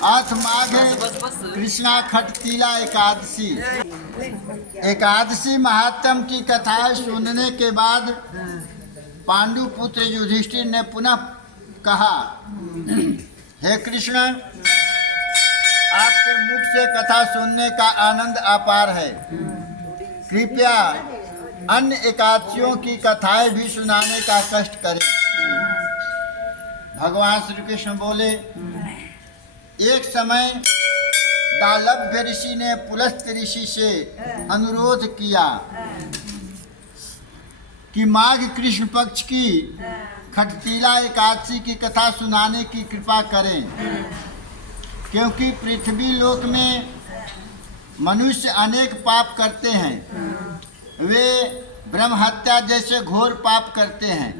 अथ माघ कृष्णा खटतीला एकादशी। एकादशी महात्म की कथाएं सुनने के बाद पांडु पुत्र युधिष्ठिर ने पुनः कहा, हे कृष्ण, आपके मुख से कथा सुनने का आनंद अपार है। कृपया अन्य एकादशियों की कथाएं भी सुनाने का कष्ट करें। भगवान श्री कृष्ण बोले, एक समय दालभ्य ऋषि ने पुलस्त ऋषि से अनुरोध किया कि माघ कृष्ण पक्ष की खटतीला एकादशी की कथा सुनाने की कृपा करें, क्योंकि पृथ्वी लोक में मनुष्य अनेक पाप करते हैं। वे ब्रह्म हत्या जैसे घोर पाप करते हैं,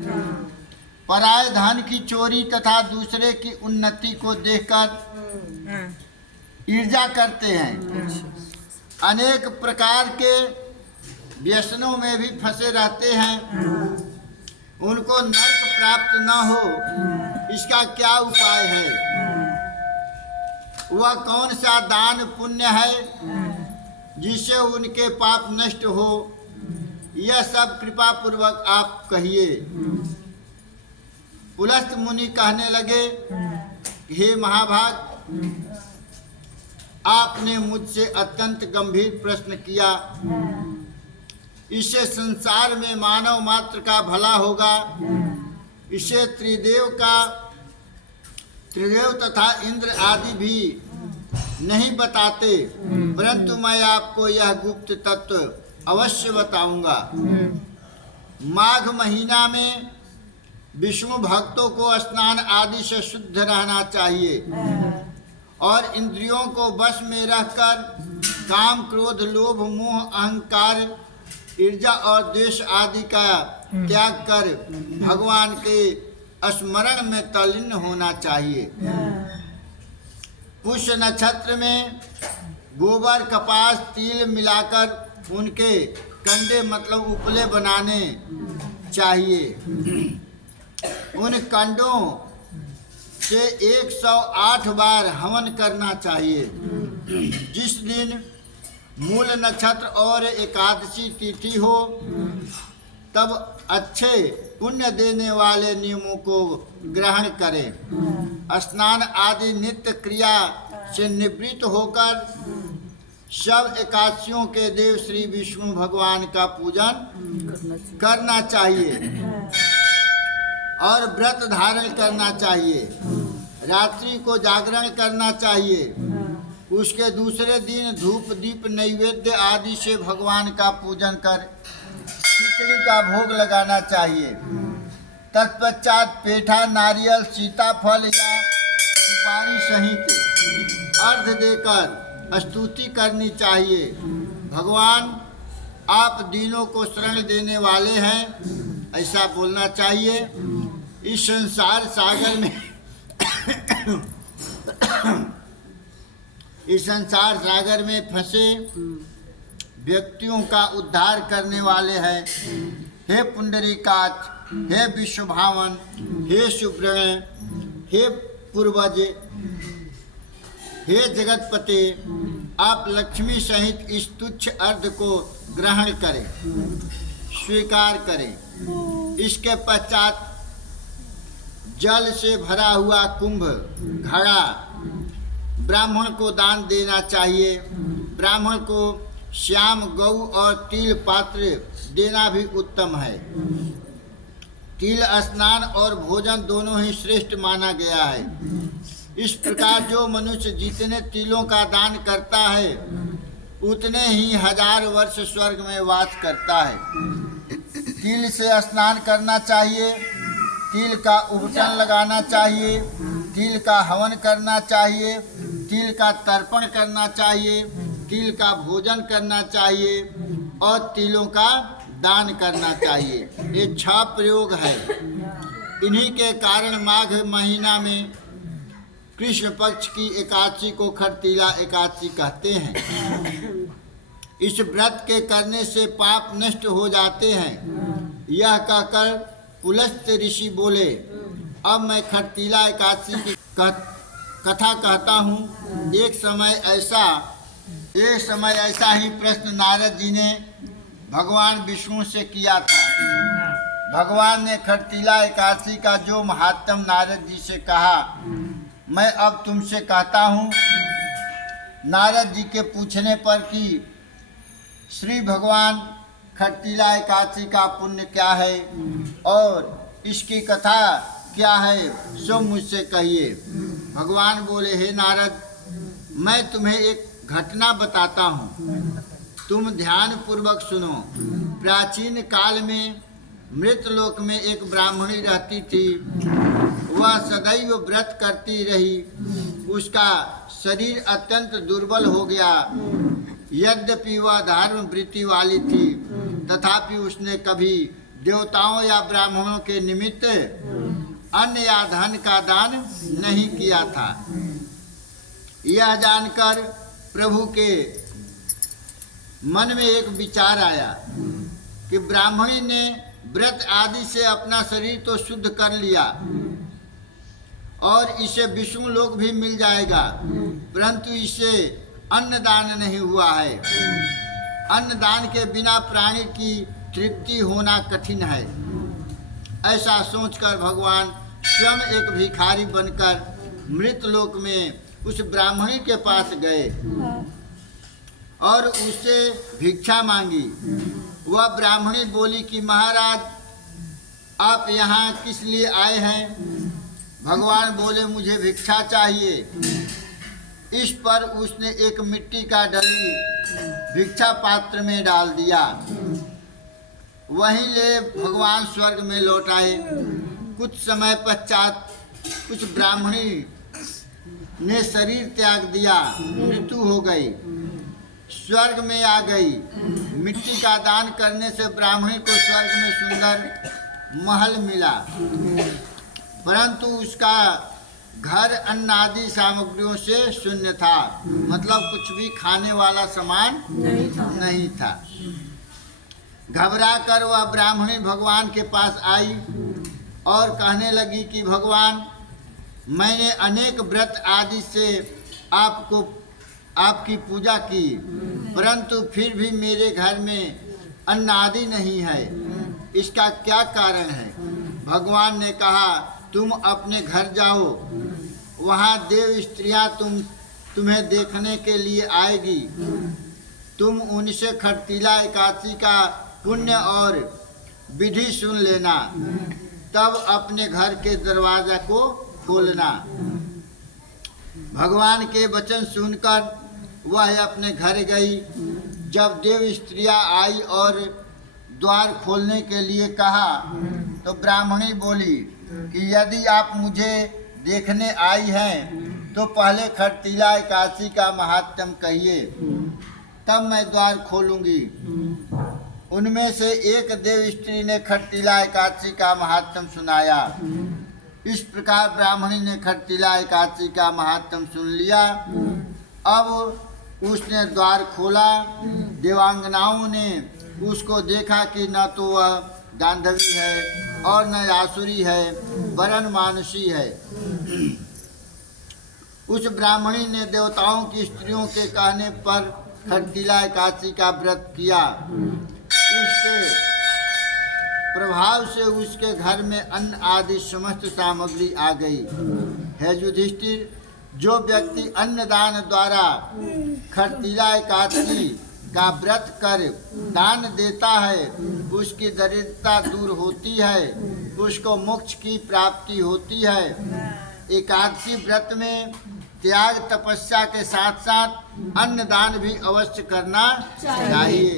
पराये धन की चोरी तथा दूसरे की उन्नति को देखकर ईर्ष्या करते हैं, अनेक प्रकार के व्यसनों में भी फंसे रहते हैं। उनको नरक प्राप्त न हो, इसका क्या उपाय है? वह कौन सा दान पुण्य है जिससे उनके पाप नष्ट हो? यह सब कृपा पूर्वक आप कहिए। पुलस्त मुनि कहने लगे, हे महाभाग, आपने मुझसे अत्यंत गंभीर प्रश्न किया। इससे संसार में मानव मात्र का भला होगा। इसे त्रिदेव तथा इंद्र आदि भी नहीं बताते, परंतु मैं आपको यह गुप्त तत्व अवश्य बताऊंगा। माघ महीना में विष्णु भक्तों को स्नान आदि से शुद्ध रहना चाहिए और इंद्रियों को वश में रहकर काम, क्रोध, लोभ, मोह, अहंकार, ईर्ष्या और द्वेष आदि का त्याग कर भगवान के स्मरण में तल्लीन होना चाहिए। पुष्य नक्षत्र में गोबर, कपास, तिल मिलाकर उनके कंडे मतलब उपले बनाने चाहिए। उन कंडों से 108 बार हवन करना चाहिए। जिस दिन मूल नक्षत्र और एकादशी तिथि हो, तब अच्छे पुण्य देने वाले नियमों को ग्रहण करें। स्नान आदि नित्य क्रिया से निवृत्त होकर सब एकादशियों के देव श्री विष्णु भगवान का पूजन करना चाहिए और व्रत धारण करना चाहिए। रात्रि को जागरण करना चाहिए। उसके दूसरे दिन धूप, दीप, नैवेद्य आदि से भगवान का पूजन कर खिचड़ी का भोग लगाना चाहिए। तत्पश्चात पेठा, नारियल, सीताफल या सुपारी सहित अर्घ देकर स्तुति करनी चाहिए। भगवान, आप दीनों को शरण देने वाले हैं, ऐसा बोलना चाहिए। इस संसार सागर में फंसे व्यक्तियों का उद्धार करने वाले हैं। हे पुंडरीकाक्ष, हे विश्वभावन, हे सुब्रह्मण्य, हे पूर्वज, हे जगतपते, आप लक्ष्मी सहित इस तुच्छ अर्घ को ग्रहण करें, स्वीकार करें। इसके पश्चात जल से भरा हुआ कुंभ घड़ा ब्राह्मण को दान देना चाहिए। ब्राह्मण को श्याम गौ और तिल पात्र देना भी उत्तम है। तिल स्नान और भोजन दोनों ही श्रेष्ठ माना गया है। इस प्रकार जो मनुष्य जितने तिलों का दान करता है, उतने ही 1000 वर्ष स्वर्ग में वास करता है। तिल से स्नान करना चाहिए, तिल का उबटन लगाना चाहिए, तिल का हवन करना चाहिए, तिल का तर्पण करना चाहिए, तिल का भोजन करना चाहिए और तिलों का दान करना चाहिए। ये 6 प्रयोग है। इन्हीं के कारण माघ महीना में कृष्ण पक्ष की एकादशी को खटतीला एकादशी कहते हैं। इस व्रत के करने से पाप नष्ट हो जाते हैं। यह कहकर पुलस्त ऋषि बोले, अब मैं खटतीला एकादशी की कथा कहता हूँ। एक समय ऐसा ही प्रश्न नारद जी ने भगवान विष्णु से किया था। भगवान ने खरतीला एकादशी का जो महात्म नारद जी से कहा, मैं अब तुमसे कहता हूँ। नारद जी के पूछने पर कि श्री भगवान खरतीला एकादशी का पुण्य क्या है और इसकी कथा क्या है, सो मुझसे कहिए। भगवान बोले, हे नारद, मैं तुम्हें एक घटना बताता हूँ, तुम ध्यान पूर्वक सुनो। प्राचीन काल में मृतलोक में एक ब्राह्मणी रहती थी। वह सदैव व्रत करती रही। उसका शरीर अत्यंत दुर्बल हो गया। यद्यपि वह धर्म वृत्ति वाली थी, तथापि उसने कभी देवताओं या ब्राह्मणों के निमित्त अन्न या धन का दान नहीं किया था। यह जानकर प्रभु के मन में एक विचार आया कि ब्राह्मणी ने व्रत आदि से अपना शरीर तो शुद्ध कर लिया और इसे विष्णु लोक भी मिल जाएगा, परंतु इसे अन्नदान नहीं हुआ है। अन्नदान के बिना प्राणी की तृप्ति होना कठिन है। ऐसा सोचकर भगवान स्वयं एक भिखारी बनकर मृत लोक में उस ब्राह्मणी के पास गए और उससे भिक्षा मांगी। वह ब्राह्मणी बोली कि महाराज, आप यहाँ किस लिए आए हैं? भगवान बोले, मुझे भिक्षा चाहिए। इस पर उसने एक मिट्टी का डली भिक्षा पात्र में डाल दिया। वहीं ले भगवान स्वर्ग में लौट आए। कुछ समय पश्चात उस ब्राह्मणी ने शरीर त्याग दिया, मृत्यु हो गई, स्वर्ग में आ गई। मिट्टी का दान करने से ब्राह्मणी को स्वर्ग में सुंदर महल मिला, परंतु उसका घर अन्न आदि सामग्रियों से शून्य था। मतलब कुछ भी खाने वाला सामान नहीं था। घबरा कर वह ब्राह्मणी भगवान के पास आई और कहने लगी कि भगवान, मैंने अनेक व्रत आदि से आपकी पूजा की, परंतु फिर भी मेरे घर में अन्न आदि नहीं है। इसका क्या कारण है? भगवान ने कहा, तुम अपने घर जाओ, वहाँ देव स्त्रियाँ तुम्हें देखने के लिए आएगी। तुम उनसे खरतीला एकादशी का पुण्य और विधि सुन लेना, तब अपने घर के दरवाजा को खोलना। भगवान के वचन सुनकर वह अपने घर गई। जब देव स्त्रियाँ आई और द्वार खोलने के लिए कहा, तो ब्राह्मणी बोली कि यदि आप मुझे देखने आई हैं तो पहले खरतीला एकादशी का महात्म कहिए, तब मैं द्वार खोलूंगी। उनमें से एक देव स्त्री ने खरतीला एकादशी का महात्म सुनाया। इस प्रकार ब्राह्मणी ने खरतीला एकादशी का महात्म सुन लिया। अब उसने द्वार खोला। देवांगनाओं ने उसको देखा कि न तो वह गांधवी है और न आसुरी है, वरन मानुषी है। उस ब्राह्मणी ने देवताओं की स्त्रियों के कहने पर खरतीला एकादशी का व्रत किया। इसके प्रभाव से उसके घर में अन्न आदि समस्त सामग्री आ गई। है युधिष्ठिर, जो व्यक्ति अन्नदान द्वारा खरतीला एकादशी का व्रत कर दान देता है, उसकी दरिद्रता दूर होती है, उसको मोक्ष की प्राप्ति होती है। एकादशी व्रत में त्याग तपस्या के साथ साथ अन्नदान भी अवश्य करना चाहिए।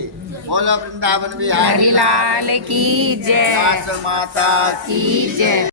बोलो वृंदावन बिहारी लाल की जय, माता की जय।